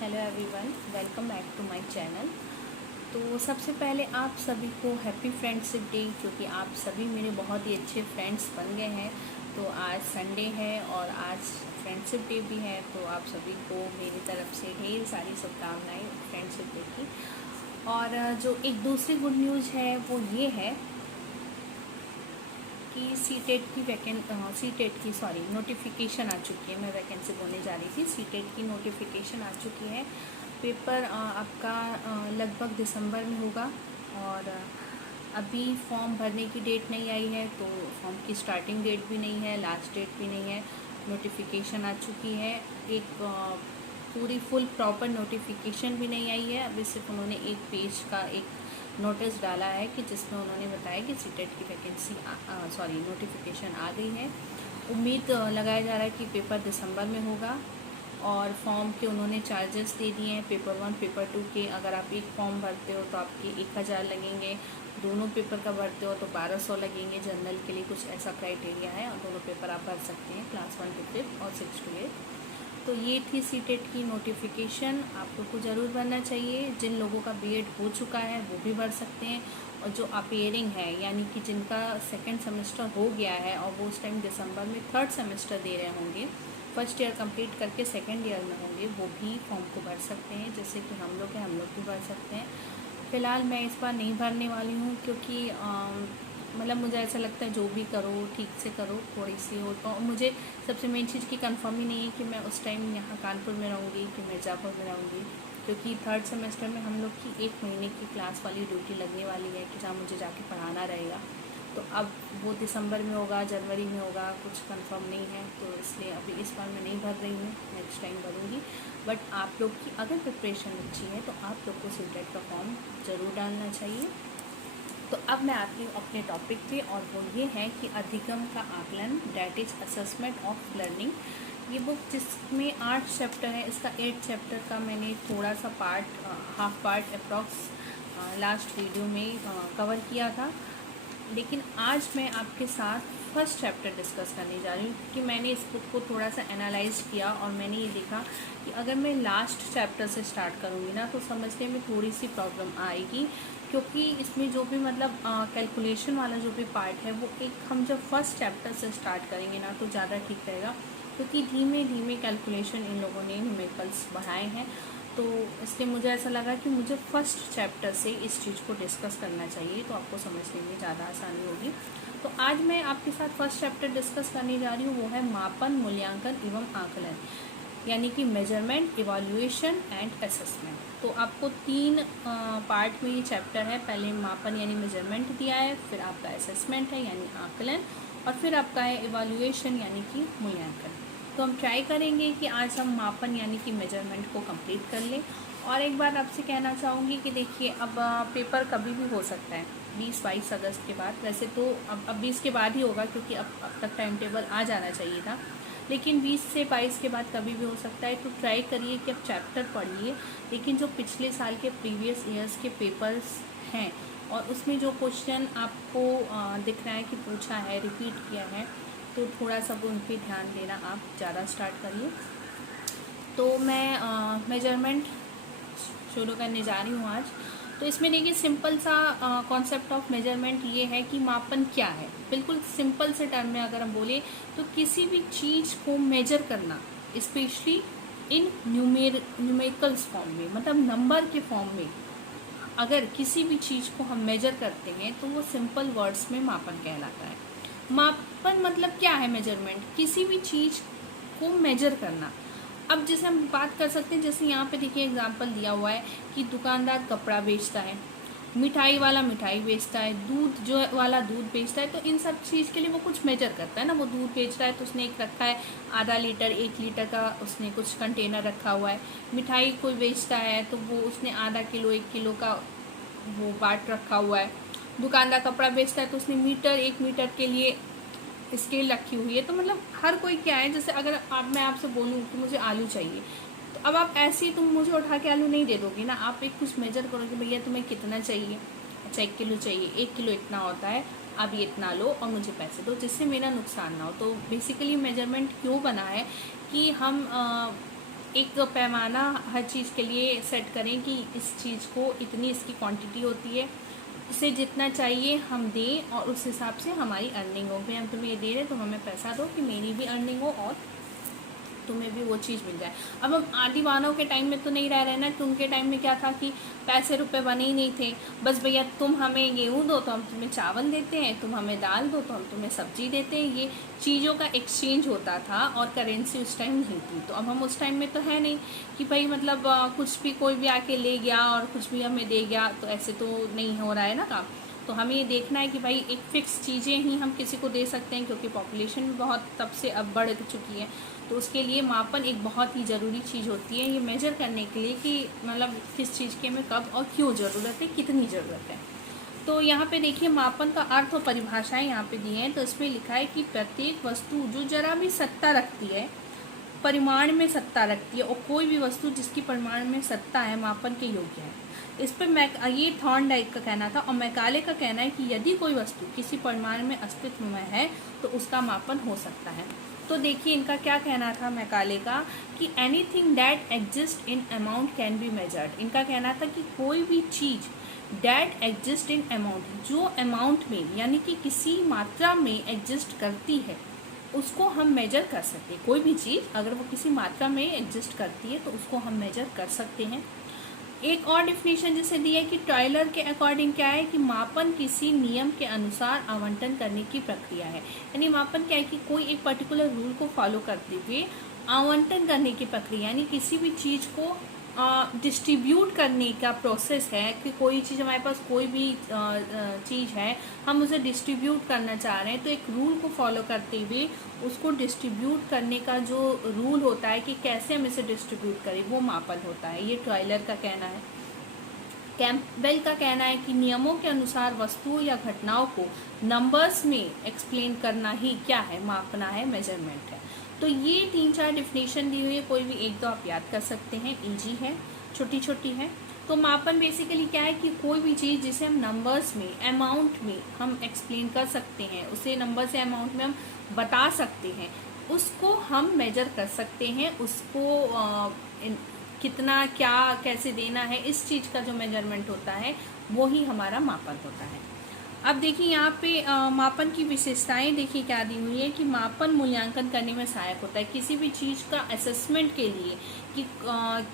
Hello everyone, welcome back to my channel. तो सबसे पहले आप सभी को हैप्पी फ्रेंडशिप डे, क्योंकि आप सभी मेरे बहुत ही अच्छे फ्रेंड्स बन गए हैं। तो आज संडे है और आज फ्रेंडशिप डे भी है, तो आप सभी को मेरी तरफ से ढेर सारी शुभकामनाएं फ्रेंडशिप डे की। और जो एक दूसरी गुड न्यूज़ है वो ये है कि सीटेट की नोटिफिकेशन आ चुकी है। मैं वैकेंसी बोलने जा रही थी, सीटेट की नोटिफिकेशन आ चुकी है। पेपर आपका लगभग दिसंबर में होगा और अभी फॉर्म भरने की डेट नहीं आई है, तो फॉर्म की स्टार्टिंग डेट भी नहीं है, लास्ट डेट भी नहीं है। नोटिफिकेशन आ चुकी है। एक पूरी फुल प्रॉपर नोटिफिकेशन भी नहीं आई है। अभी सिर्फ उन्होंने एक पेज का एक नोटिस डाला है कि जिसमें उन्होंने बताया कि सीटेट की वैकेंसी नोटिफिकेशन आ गई है। उम्मीद लगाया जा रहा है कि पेपर दिसंबर में होगा। और फॉर्म के उन्होंने चार्जेस दे दिए हैं। पेपर 1 पेपर 2 के अगर आप एक फॉर्म भरते हो तो आपके 1000 लगेंगे, दोनों पेपर का भरते हो तो 1200 लगेंगे। जनरल के लिए कुछ ऐसा क्राइटेरिया है और दोनों पेपर आप भर सकते हैं, क्लास 1 to 5 और 6 to 8। तो ये थी सीटेट की नोटिफिकेशन। आप लोग को ज़रूर भरना चाहिए। जिन लोगों का बीएड हो चुका है वो भी भर सकते हैं, और जो अपेयरिंग है यानी कि जिनका सेकंड सेमेस्टर हो गया है और वो उस टाइम दिसंबर में थर्ड सेमेस्टर दे रहे होंगे, फर्स्ट ईयर कंप्लीट करके सेकंड ईयर में होंगे, वो भी फॉर्म को भर सकते हैं। जैसे कि हम लोग हैं, हम लोग भी भर सकते हैं। फ़िलहाल मैं इस बार नहीं भरने वाली हूँ, क्योंकि मतलब मुझे ऐसा लगता है जो भी करो ठीक से करो, थोड़ी सी हो तो। मुझे सबसे मेन चीज़ की कंफर्म ही नहीं है कि मैं उस टाइम यहाँ कानपुर में रहूँगी कि मिर्ज़ापुर में रहूँगी, क्योंकि थर्ड सेमेस्टर में हम लोग की 1 महीने की क्लास वाली ड्यूटी लगने वाली है कि जहाँ मुझे जाके पढ़ाना रहेगा। तो अब वो दिसंबर में होगा, जनवरी में होगा, कुछ कंफर्म नहीं है। तो इसलिए अभी इस बार मैं नहीं भर रही हूँ, नेक्स्ट टाइम भरूँगी। बट आप लोग की अगर प्रिपरेशन अच्छी है तो आप लोग को सीटेट का फॉर्म ज़रूर डालना चाहिए। तो अब मैं आती हूँ अपने टॉपिक पे, और वो ये है कि अधिगम का आकलन, that is assessment of learning. ये बुक जिसमें 8 चैप्टर है, इसका 8 चैप्टर का मैंने थोड़ा सा part, half part approx last video में कवर किया था। लेकिन आज मैं आपके साथ फर्स्ट चैप्टर डिस्कस करने जा रही हूँ, क्योंकि मैंने इस बुक को थोड़ा सा एनालाइज किया और मैंने ये देखा कि अगर मैं लास्ट चैप्टर से स्टार्ट करूँगी ना तो समझने में थोड़ी सी प्रॉब्लम आएगी, क्योंकि इसमें जो भी मतलब कैलकुलेशन वाला जो भी पार्ट है वो एक हम जब फर्स्ट चैप्टर से स्टार्ट करेंगे ना तो ज़्यादा ठीक रहेगा, क्योंकि धीमे धीमे कैलकुलेशन इन लोगों ने न्यूमेरिकल्स बढ़ाए हैं। तो इसलिए मुझे ऐसा लगा कि मुझे फर्स्ट चैप्टर से इस चीज़ को डिस्कस करना चाहिए, तो आपको समझने में ज़्यादा आसानी होगी। तो आज मैं आपके साथ फर्स्ट चैप्टर डिस्कस करने जा रही हूँ, वो है मापन, मूल्यांकन एवं आकलन, यानी कि मेजरमेंट, इवैल्यूएशन एंड असेसमेंट। तो आपको 3 पार्ट में ये चैप्टर है। पहले मापन यानी मेजरमेंट दिया है, फिर आपका असेसमेंट है यानी आकलन, और फिर आपका है इवैल्यूएशन यानी कि मूल्यांकन। तो हम ट्राई करेंगे कि आज हम मापन यानी कि मेजरमेंट को कंप्लीट कर लें। और एक बात आपसे कहना चाहूँगी कि देखिए, अब पेपर कभी भी हो सकता है 20-22 अगस्त के बाद। वैसे तो अब 20 के बाद ही होगा, क्योंकि अब तक टाइम टेबल आ जाना चाहिए था, लेकिन 20 से 22 के बाद कभी भी हो सकता है। तो ट्राई करिए कि आप चैप्टर पढ़िए, लेकिन जो पिछले साल के प्रीवियस ईयर्स के पेपर्स हैं और उसमें जो क्वेश्चन आपको दिख रहा है कि पूछा है, रिपीट किया है, तो थोड़ा सा उन पर ध्यान देना आप ज़्यादा स्टार्ट करिए। तो मैं मेजरमेंट शुरू करने जा रही हूँ आज। तो इसमें देखिए, सिंपल सा कॉन्सेप्ट ऑफ मेजरमेंट ये है कि मापन क्या है। बिल्कुल सिंपल से टर्म में अगर हम बोले तो किसी भी चीज़ को मेजर करना, स्पेशली इन न्यूमेरिकल्स फॉर्म में, मतलब नंबर के फॉर्म में अगर किसी भी चीज़ को हम मेजर करते हैं तो वो सिंपल वर्ड्स में मापन कहलाता है। मापन मतलब क्या है? मेजरमेंट, किसी भी चीज़ को मेजर करना। अब जैसे हम बात कर सकते हैं, जैसे यहाँ पे देखिए एग्जांपल दिया हुआ है कि दुकानदार कपड़ा बेचता है, मिठाई वाला मिठाई बेचता है, दूध जो वाला दूध बेचता है। तो इन सब चीज़ के लिए वो कुछ मेजर करता है ना। वो दूध बेच रहा है तो उसने एक रखा है आधा लीटर, 1 लीटर का उसने कुछ कंटेनर रखा हुआ है। मिठाई कोई बेचता है तो वो उसने आधा किलो, 1 किलो का वो बाट रखा हुआ है। दुकानदार कपड़ा बेचता है तो उसने मीटर, 1 मीटर के लिए स्केल रखी हुई है। तो मतलब हर कोई क्या है, जैसे अगर मैं आपसे बोलूँ कि मुझे आलू चाहिए, तो अब आप ऐसे ही तुम मुझे उठा के आलू नहीं दे दोगी ना। आप एक कुछ मेजर करोगे, भैया तुम्हें कितना चाहिए। अच्छा, 1 किलो चाहिए, 1 किलो इतना होता है, अब ये इतना लो और मुझे पैसे दो, जिससे मेरा नुकसान ना हो। तो बेसिकली मेजरमेंट क्यों बना है कि हम एक पैमाना हर चीज़ के लिए सेट करें कि इस चीज़ को इतनी इसकी क्वांटिटी होती है, इसे जितना चाहिए हम दें और उस हिसाब से हमारी अर्निंग हो। भाई हम तुम्हें ये दे रहे तो हमें पैसा दो कि मेरी भी अर्निंग हो और तुम्हें भी वो चीज़ मिल जाए। अब हम आदि मानव के टाइम में तो नहीं रह रहे ना, कि उनके टाइम में क्या था कि पैसे रुपए बने ही नहीं थे। बस भैया तुम हमें गेहूँ दो तो हम तुम्हें चावल देते हैं, तुम हमें दाल दो तो हम तुम्हें सब्जी देते हैं। ये चीज़ों का एक्सचेंज होता था और करेंसी उस टाइम नहीं थी। तो अब हम उस टाइम में तो है नहीं कि भाई मतलब कुछ भी कोई भी आके ले गया और कुछ भी हमें दे गया, तो ऐसे तो नहीं हो रहा है ना काम। तो हमें ये देखना है कि भाई एक फ़िक्स चीज़ें ही हम किसी को दे सकते हैं, क्योंकि पॉपुलेशन भी बहुत तब से अब बढ़ चुकी है। तो उसके लिए मापन एक बहुत ही ज़रूरी चीज़ होती है, ये मेजर करने के लिए कि मतलब किस चीज़ की हमें कब और क्यों ज़रूरत है, कितनी ज़रूरत है। तो यहाँ पे देखिए मापन का अर्थ और परिभाषाएं यहाँ पे दी हैं। तो इसमें लिखा है कि प्रत्येक वस्तु जो जरा भी सत्ता रखती है, परिमाण में सत्ता रखती है, और कोई भी वस्तु जिसकी परिमाण में सत्ता है मापन के योग्य है। इस पर ये थॉर्नडाइक का कहना था, और मैकाले का कहना है कि यदि कोई वस्तु किसी परिमाण में अस्तित्व में है तो उसका मापन हो सकता है। तो देखिए इनका क्या कहना था मैकाले का, कि anything that exist in amount can be measured. इनका कहना था कि कोई भी चीज़ दैट एग्जिस्ट इन अमाउंट, जो अमाउंट में यानी कि किसी मात्रा में एग्जिस्ट करती है, उसको हम मेजर कर सकते हैं। कोई भी चीज़ अगर वो किसी मात्रा में एग्जिस्ट करती है तो उसको हम मेजर कर सकते हैं। एक और डिफिनेशन जिसे दी है कि टॉयलर के अकॉर्डिंग क्या है कि मापन किसी नियम के अनुसार आवंटन करने की प्रक्रिया है। यानी मापन क्या है कि कोई एक पर्टिकुलर रूल को फॉलो करते हुए आवंटन करने की प्रक्रिया, यानी किसी भी चीज़ को डिस्ट्रीब्यूट करने का प्रोसेस है। कि कोई चीज़ हमारे पास कोई भी चीज़ है, हम उसे डिस्ट्रीब्यूट करना चाह रहे हैं, तो एक रूल को फॉलो करते हुए उसको डिस्ट्रीब्यूट करने का जो रूल होता है कि कैसे हम इसे डिस्ट्रीब्यूट करें, वो मापन होता है। ये टॉयलर का कहना है। कैम्पबेल का कहना है कि नियमों के अनुसार वस्तुओं या घटनाओं को नंबर्स में एक्सप्लेन करना ही क्या है, मापना है, मेजरमेंट है। तो ये 3-4 डिफिनेशन दी हुई है, कोई भी एक दो आप याद कर सकते हैं, इजी है, छोटी छोटी है। तो मापन बेसिकली क्या है कि कोई भी चीज़ जिसे हम नंबर्स में, अमाउंट में हम एक्सप्लेन कर सकते हैं, उसे नंबर से अमाउंट में हम बता सकते हैं, उसको हम मेजर कर सकते हैं। उसको कितना क्या कैसे देना है, इस चीज़ का जो मेजरमेंट होता है वो ही हमारा मापन होता है। अब देखिए यहाँ पे मापन की विशेषताएं देखिए क्या दी हुई है कि मापन मूल्यांकन करने में सहायक होता है। किसी भी चीज़ का असेसमेंट के लिए कि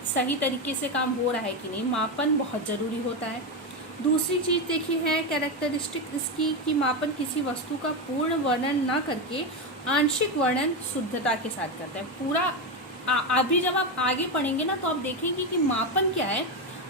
सही तरीके से काम हो रहा है कि नहीं, मापन बहुत ज़रूरी होता है। दूसरी चीज़ देखिए है कैरेक्टरिस्टिक इसकी, कि मापन किसी वस्तु का पूर्ण वर्णन ना करके आंशिक वर्णन शुद्धता के साथ करता है। पूरा अभी जब आप आगे पढ़ेंगे ना तो आप देखेंगे कि मापन क्या है,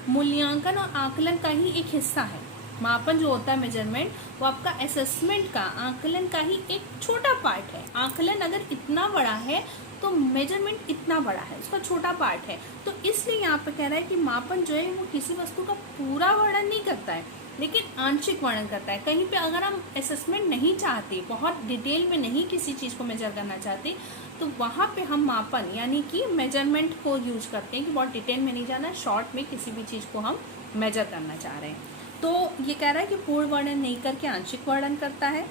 मूल्यांकन और आकलन का ही एक हिस्सा है। मापन जो होता है मेजरमेंट, वो आपका असेसमेंट का, आकलन का ही एक छोटा पार्ट है। आकलन अगर इतना बड़ा है तो मेजरमेंट इतना बड़ा है, उसका छोटा पार्ट है। तो इसलिए यहाँ पे कह रहा है कि मापन जो है वो किसी वस्तु का पूरा वर्णन नहीं करता है, लेकिन आंशिक वर्णन करता है। कहीं पे अगर हम असेसमेंट नहीं चाहते, बहुत डिटेल में नहीं किसी चीज़ को मेजर करना चाहते, तो वहाँ पे हम मापन यानी कि मेजरमेंट को यूज करते हैं कि बहुत डिटेल में नहीं जाना, शॉर्ट में किसी भी चीज़ को हम मेजर करना चाह रहे हैं। तो ये कह रहा है कि पूर्ण वर्णन नहीं करके आंशिक वर्णन करता है।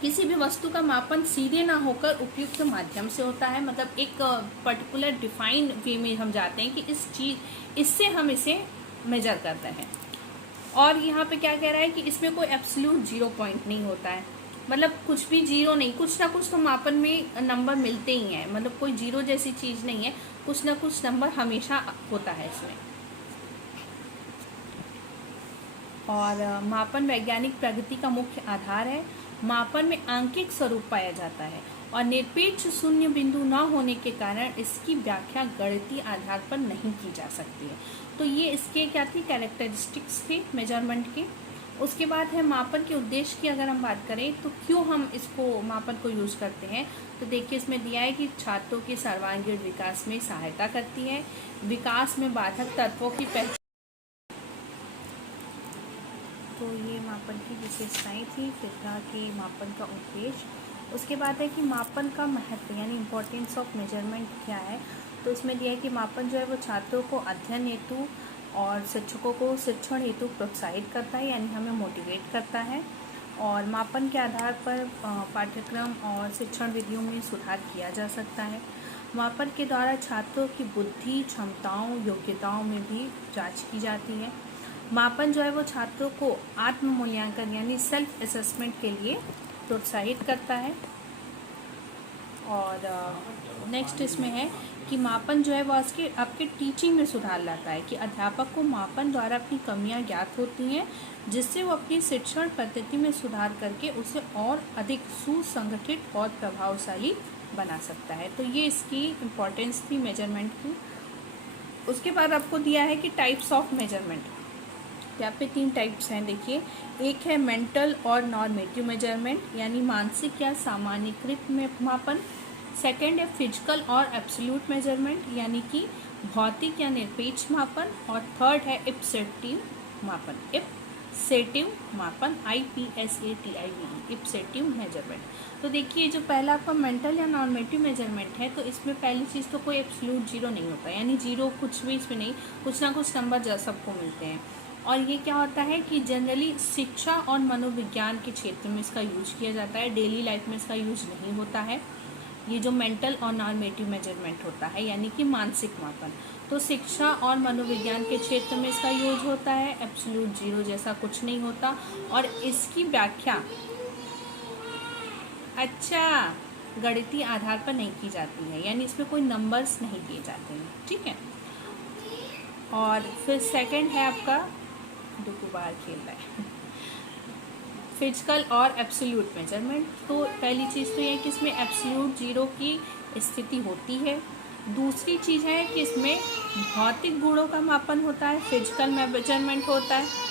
किसी भी वस्तु का मापन सीधे ना होकर उपयुक्त माध्यम से होता है, मतलब एक पर्टिकुलर डिफाइंड वे में हम जाते हैं कि इससे हम इसे मेजर करते हैं। और यहाँ पे क्या कह रहा है कि इसमें कोई एब्सोल्यूट 0 पॉइंट नहीं होता है, मतलब कुछ भी 0 नहीं, कुछ ना कुछ तो मापन में नंबर मिलते ही हैं, मतलब कोई 0 जैसी चीज़ नहीं है, कुछ ना कुछ नंबर हमेशा होता है इसमें। और मापन वैज्ञानिक प्रगति का मुख्य आधार है। मापन में आंकिक स्वरूप पाया जाता है और निरपेक्ष शून्य बिंदु न होने के कारण इसकी व्याख्या गणितीय आधार पर नहीं की जा सकती है। तो ये इसके क्या थी, कैरेक्टरिस्टिक्स थे मेजरमेंट के। उसके बाद है मापन के उद्देश्य की अगर हम बात करें तो क्यों हम इसको मापन को यूज़ करते हैं, तो देखिए इसमें दिया है कि छात्रों के सर्वांगीण विकास में सहायता करती है, विकास में बाधक तत्वों की पहचान। तो ये मापन की विशेषताएं थी, फिर था कि मापन का उद्देश्य। उसके बाद है कि मापन का महत्व यानी इम्पोर्टेंस ऑफ मेजरमेंट क्या है। तो इसमें दिया है कि मापन जो है वो छात्रों को अध्ययन हेतु और शिक्षकों को शिक्षण हेतु प्रोत्साहित करता है, यानी हमें मोटिवेट करता है। और मापन के आधार पर पाठ्यक्रम और शिक्षण विधियों में सुधार किया जा सकता है। मापन के द्वारा छात्रों की बुद्धि, क्षमताओं, योग्यताओं में भी जांच की जाती है। मापन जो है वो छात्रों को आत्म मूल्यांकन यानी सेल्फ असेसमेंट के लिए प्रोत्साहित करता है। और नेक्स्ट इसमें है कि मापन जो है वो आपके टीचिंग में सुधार लाता है, कि अध्यापक को मापन द्वारा अपनी कमियां ज्ञात होती हैं, जिससे वो अपनी शिक्षण पद्धति में सुधार करके उसे और अधिक सुसंगठित और प्रभावशाली बना सकता है। तो ये इसकी इम्पोर्टेंस थी मेजरमेंट की। उसके बाद आपको दिया है कि टाइप्स ऑफ मेजरमेंट। यहाँ पे 3 टाइप्स हैं, देखिए। एक है मेंटल और नॉर्मेटिव मेजरमेंट, यानी मानसिक या सामान्यीकृत मापन। सेकंड है फिजिकल और एब्सोल्यूट मेजरमेंट, यानी कि भौतिक या निरपेक्ष मापन। और थर्ड है इप्सेटिव मापन, इप्सेटिव मापन, IPSATIVE, इप्सेटिव मेजरमेंट। तो देखिए जो पहला आपका मेंटल या नॉर्मेटिव मेजरमेंट है, तो इसमें पहली चीज़ तो कोई एब्सोल्यूट जीरो नहीं होता, यानी जीरो कुछ भी इसमें नहीं, कुछ ना कुछ नंबर सबको मिलते हैं। और ये क्या होता है कि जनरली शिक्षा और मनोविज्ञान के क्षेत्र में इसका यूज किया जाता है, डेली लाइफ में इसका यूज नहीं होता है। ये जो मेंटल और नॉर्मेटिव मेजरमेंट होता है, यानी कि मानसिक मापन, तो शिक्षा और मनोविज्ञान के क्षेत्र में इसका यूज होता है। एब्सोल्यूट जीरो जैसा कुछ नहीं होता। और इसकी व्याख्या गणितीय आधार पर नहीं की जाती है, यानी इसमें कोई नंबर्स नहीं दिए जाते हैं, ठीक है। और फिर सेकंड है आपका, डुकू बाहर खेल रहा है, फिजिकल और एब्सोल्यूट मेजरमेंट। तो पहली चीज़ तो ये है कि इसमें एब्सोल्यूट जीरो की स्थिति होती है। दूसरी चीज़ है कि इसमें भौतिक गुणों का मापन होता है, फिजिकल मेजरमेंट होता है।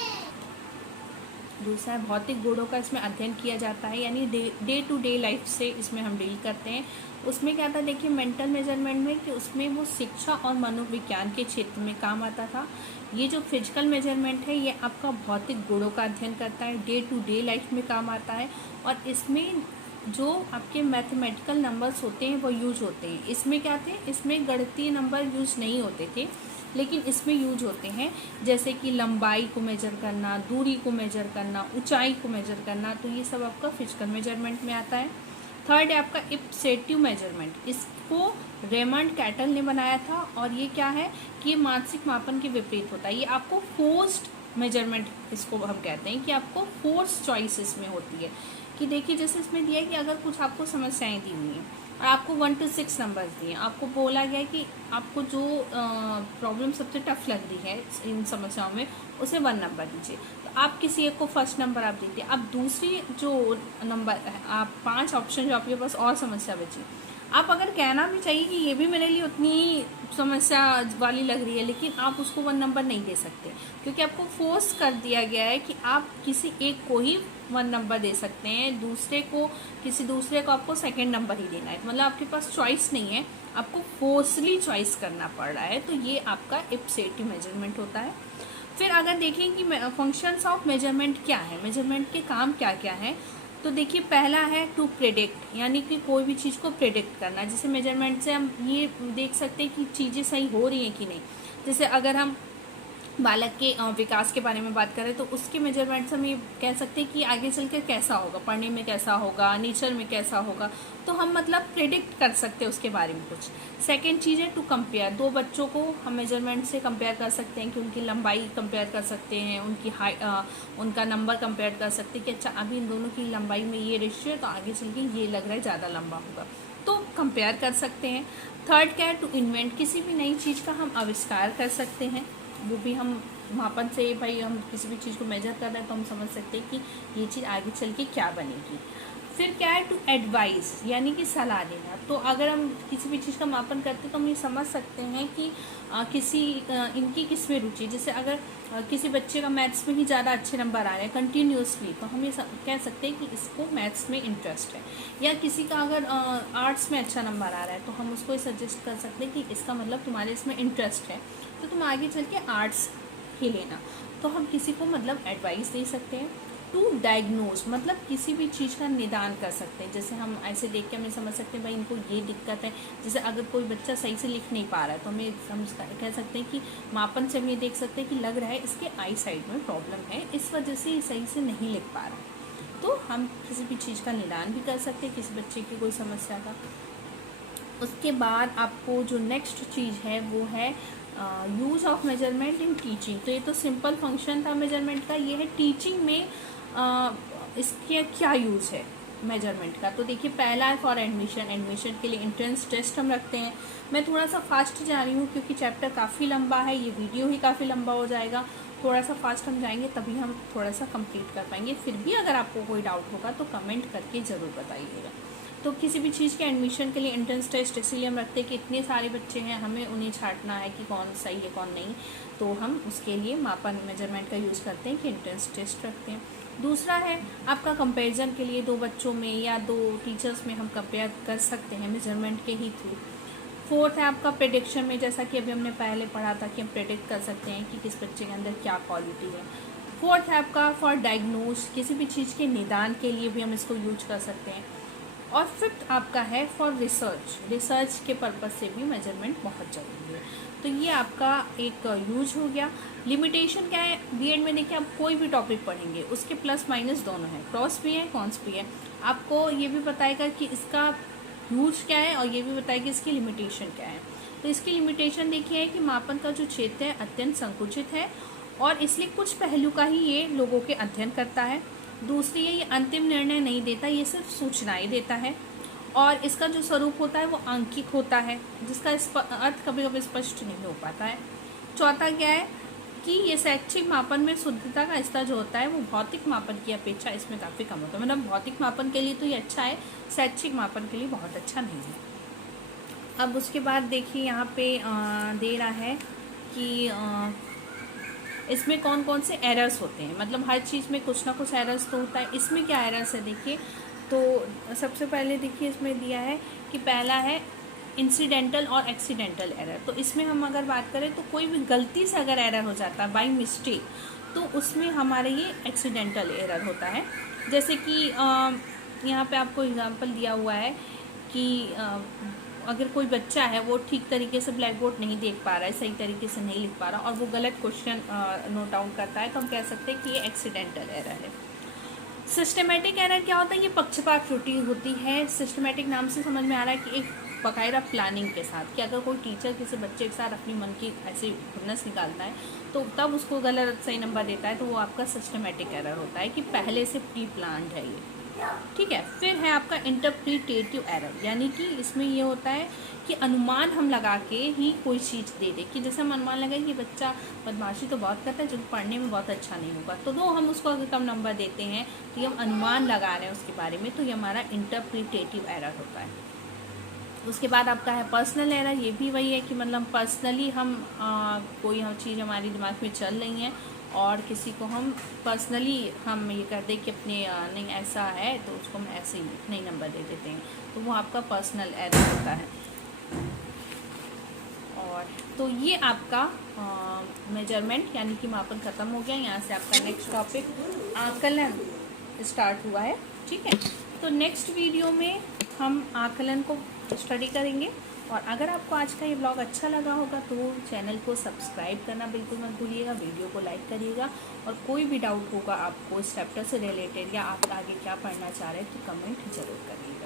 दूसरा है भौतिक गुणों का इसमें अध्ययन किया जाता है, यानी डे टू डे लाइफ से इसमें हम डील करते हैं। उसमें क्या था, देखिए मेंटल मेजरमेंट में कि उसमें वो शिक्षा और मनोविज्ञान के क्षेत्र में काम आता था। ये जो फिजिकल मेजरमेंट है ये आपका भौतिक गुणों का अध्ययन करता है, डे टू डे लाइफ में काम आता है। और इसमें जो आपके मैथमेटिकल नंबर्स होते हैं वो यूज होते हैं। इसमें क्या थे, इसमें गणितीय नंबर यूज नहीं होते थे, लेकिन इसमें यूज होते हैं, जैसे कि लंबाई को मेजर करना, दूरी को मेजर करना, ऊंचाई को मेजर करना। तो ये सब आपका फिजिकल मेजरमेंट में आता है। थर्ड है आपका इप्सेटिव मेजरमेंट, इसको रेमंड कैटल ने बनाया था। और ये क्या है कि ये मानसिक मापन के विपरीत होता है। ये आपको फोर्स्ड मेजरमेंट इसको हम कहते हैं, कि आपको फोर्स चॉइस इसमें होती है। कि देखिए जैसे इसमें दिया है कि अगर कुछ आपको समस्याएं दी हुई हैं और आपको 1 to 6 नंबर्स दिए, आपको बोला गया है कि आपको जो प्रॉब्लम सबसे टफ लग रही है इन समस्याओं में उसे 1 नंबर दीजिए। तो आप किसी एक को फर्स्ट नंबर आप दीजिए। अब दूसरी जो नंबर है, आप 5 ऑप्शन जो आपके पास और समस्या बची, आप अगर कहना भी चाहिए कि ये भी मेरे लिए उतनी समस्या वाली लग रही है, लेकिन आप उसको 1 नंबर नहीं दे सकते, क्योंकि आपको फोर्स कर दिया गया है कि आप किसी एक को ही 1 नंबर दे सकते हैं, किसी दूसरे को आपको सेकंड नंबर ही देना है। मतलब आपके पास चॉइस नहीं है, आपको फोर्सली चॉइस करना पड़ रहा है। तो ये आपका इप्सेटिव मेजरमेंट होता है। फिर अगर देखें कि फंक्शंस ऑफ मेजरमेंट क्या है, मेजरमेंट के काम क्या क्या है, तो देखिए पहला है टू प्रेडिक्ट, यानी कि कोई भी चीज़ को प्रेडिक्ट करना। जैसे मेजरमेंट से हम ये देख सकते हैं कि चीज़ें सही हो रही हैं कि नहीं। जैसे अगर हम बालक के विकास के बारे में बात करें तो उसके मेजरमेंट से हम ये कह सकते हैं कि आगे चलकर कैसा होगा, पढ़ने में कैसा होगा, नेचर में कैसा होगा। तो हम मतलब प्रेडिक्ट कर सकते हैं उसके बारे में कुछ। सेकंड चीज़ है टू कंपेयर, 2 बच्चों को हम मेजरमेंट से कंपेयर कर सकते हैं, कि उनकी लंबाई कंपेयर कर सकते हैं, उनकी उनका नंबर कंपेयर कर सकते हैं कि अच्छा अभी इन दोनों की लंबाई में ये रेशियो है तो आगे चल के ये लग रहा है ज़्यादा लंबा होगा, तो कंपेयर कर सकते हैं। थर्ड क्या है टू इन्वेंट, किसी भी नई चीज़ का हम आविष्कार कर सकते हैं। वो भी हम मापन से, भाई हम किसी भी चीज़ को मेजर कर रहे हैं तो हम समझ सकते हैं कि ये चीज़ आगे चल के क्या बनेगी। फिर क्या है टू एडवाइस, यानी कि सलाह देना। तो अगर हम किसी भी चीज़ का मापन करते हैं तो हम ये समझ सकते हैं कि इनकी किस में रुचि। जैसे अगर किसी बच्चे का मैथ्स में ही ज़्यादा अच्छे नंबर आ रहे हैं कंटिन्यूसली, तो हम ये कह सकते हैं कि इसको मैथ्स में इंटरेस्ट है। या किसी का अगर आर्ट्स में अच्छा नंबर आ रहा है तो हम उसको ये सजेस्ट कर सकते हैं कि इसका मतलब तुम्हारे इसमें इंटरेस्ट है, तो तुम आगे चल के आर्ट्स ही लेना। तो हम किसी को मतलब एडवाइस दे सकते हैं। टू डायग्नोज, मतलब किसी भी चीज़ का निदान कर सकते हैं। जैसे हम ऐसे देख के हमें समझ सकते हैं भाई इनको ये दिक्कत है। जैसे अगर कोई बच्चा सही से लिख नहीं पा रहा है तो हमें कह सकते हैं कि मापन से हम ये देख सकते हैं कि लग रहा है इसके आई साइड में प्रॉब्लम है, इस वजह से ये सही से नहीं लिख पा रहा। तो हम किसी भी चीज़ का निदान भी कर सकते हैं, किसी बच्चे की कोई समस्या का। उसके बाद आपको जो नेक्स्ट चीज़ है वो है use of measurement in teaching. तो ये तो सिंपल फंक्शन था मेजरमेंट का, ये है टीचिंग में इसके क्या यूज़ है मेजरमेंट का। तो देखिए पहला है फॉर एडमिशन, एडमिशन के लिए एंट्रेंस टेस्ट हम रखते हैं। मैं थोड़ा सा फास्ट जा रही हूँ क्योंकि चैप्टर काफ़ी लंबा है, ये वीडियो ही काफ़ी लंबा हो जाएगा। थोड़ा सा फास्ट हम जाएंगे तभी हम थोड़ा सा कंप्लीट कर पाएंगे। फिर भी अगर आपको कोई डाउट होगा तो कमेंट करके ज़रूर बताइएगा। तो किसी भी चीज़ के एडमिशन के लिए एंट्रेंस टेस्ट इसीलिए हम रखते हैं कि इतने सारे बच्चे हैं, हमें उन्हें छांटना है कि कौन सही है कौन नहीं। तो हम उसके लिए मापन मेजरमेंट का यूज़ करते हैं कि एंट्रेंस टेस्ट रखते हैं। दूसरा है आपका कंपैरिजन के लिए, दो बच्चों में या दो टीचर्स में हम कंपेयर कर सकते हैं मेजरमेंट के ही थ्रू। फोर्थ है आपका प्रेडिक्शन में, जैसा कि अभी हमने पहले पढ़ा था कि हम प्रेडिक्ट कर सकते हैं कि किस बच्चे के अंदर क्या क्वालिटी है। फोर्थ है आपका फॉर डायग्नोज, किसी भी चीज़ के निदान के लिए भी हम इसको यूज कर सकते हैं। और फिफ्थ आपका है फॉर रिसर्च, रिसर्च के पर्पज़ से भी मेजरमेंट बहुत ज़रूरी है। तो ये आपका एक यूज हो गया। लिमिटेशन क्या है, बीएड में देखिए आप कोई भी टॉपिक पढ़ेंगे उसके प्लस माइनस दोनों हैं, प्रॉस भी है कॉन्स भी है। आपको ये भी बताएगा कि इसका यूज क्या है और ये भी बताएगा इसकी लिमिटेशन क्या है। तो इसकी लिमिटेशन देखिए है कि मापन का जो क्षेत्र है अत्यंत संकुचित है और इसलिए कुछ पहलू का ही ये लोगों के अध्ययन करता है। दूसरी है ये अंतिम निर्णय नहीं देता, ये सिर्फ सूचनाएं देता है। और इसका जो स्वरूप होता है वो आंकिक होता है, जिसका अर्थ कभी कभी स्पष्ट नहीं हो पाता है। चौथा क्या है कि ये शैक्षिक मापन में शुद्धता का स्तर जो होता है वो भौतिक मापन की अपेक्षा इसमें काफ़ी कम होता है। मतलब भौतिक मापन के लिए तो ये अच्छा है, शैक्षिक मापन के लिए बहुत अच्छा नहीं है। अब उसके बाद देखिए यहाँ पे दे रहा है कि इसमें कौन कौन से एरर्स होते हैं। मतलब हर चीज़ में कुछ ना कुछ एरर्स तो होता है। इसमें क्या एरर्स है देखिए, तो सबसे पहले देखिए इसमें दिया है कि पहला है इंसिडेंटल और एक्सीडेंटल एरर। तो इसमें हम अगर बात करें तो कोई भी गलती से अगर एरर हो जाता है बाय मिस्टेक, तो उसमें हमारे ये एक्सीडेंटल एरर होता है। जैसे कि यहाँ पे आपको एग्जांपल दिया हुआ है कि अगर कोई बच्चा है वो ठीक तरीके से ब्लैक बोर्ड नहीं देख पा रहा है, सही तरीके से नहीं लिख पा रहा और वो गलत क्वेश्चन नोट डाउन करता है, तो हम कह सकते हैं कि ये एक्सीडेंटल एरर है। सिस्टमेटिक एरर क्या होता है, ये पक्षपात त्रुटि होती है। सिस्टमेटिक नाम से समझ में आ रहा है कि एक बाकायदा प्लानिंग के साथ, कि अगर कोई टीचर किसी बच्चे के साथ अपनी मन की ऐसी खुन्नस निकालता है तो तब उसको गलत सही नंबर देता है, तो वो आपका सिस्टमेटिक एरर होता है कि पहले से प्री प्लान्ड है ये। ठीक है। फिर है आपका इंटरप्रिटेटिव एरर, यानी कि इसमें ये होता है कि अनुमान हम लगा के ही कोई चीज़ दे दे, कि जैसे हम अनुमान लगाए कि बच्चा बदमाशी तो बहुत करता है जो पढ़ने में बहुत अच्छा नहीं होगा, तो हम उसको अगर कम नंबर देते हैं तो ये हम अनुमान लगा रहे हैं उसके बारे में, तो ये हमारा इंटरप्रिटेटिव एरर होता है। उसके बाद आपका है पर्सनल एरर। ये भी वही है कि मतलब पर्सनली हम कोई हम चीज़ हमारी दिमाग में चल रही हैं और किसी को हम पर्सनली हम ये कर दें कि अपने नहीं ऐसा है तो उसको हम ऐसे ही नहीं नंबर दे देते हैं, तो वो आपका पर्सनल एरर होता है। और तो ये आपका मेजरमेंट यानी कि मापन ख़त्म हो गया। यहाँ से आपका नेक्स्ट टॉपिक आकलन स्टार्ट हुआ है। ठीक है, तो नेक्स्ट वीडियो में हम आकलन को स्टडी करेंगे। और अगर आपको आज का ये ब्लॉग अच्छा लगा होगा तो चैनल को सब्सक्राइब करना बिल्कुल मत भूलिएगा, वीडियो को लाइक करिएगा। और कोई भी डाउट होगा आपको इस चैप्टर से रिलेटेड या आप आगे क्या पढ़ना चाह रहे हैं तो कमेंट ज़रूर करिएगा।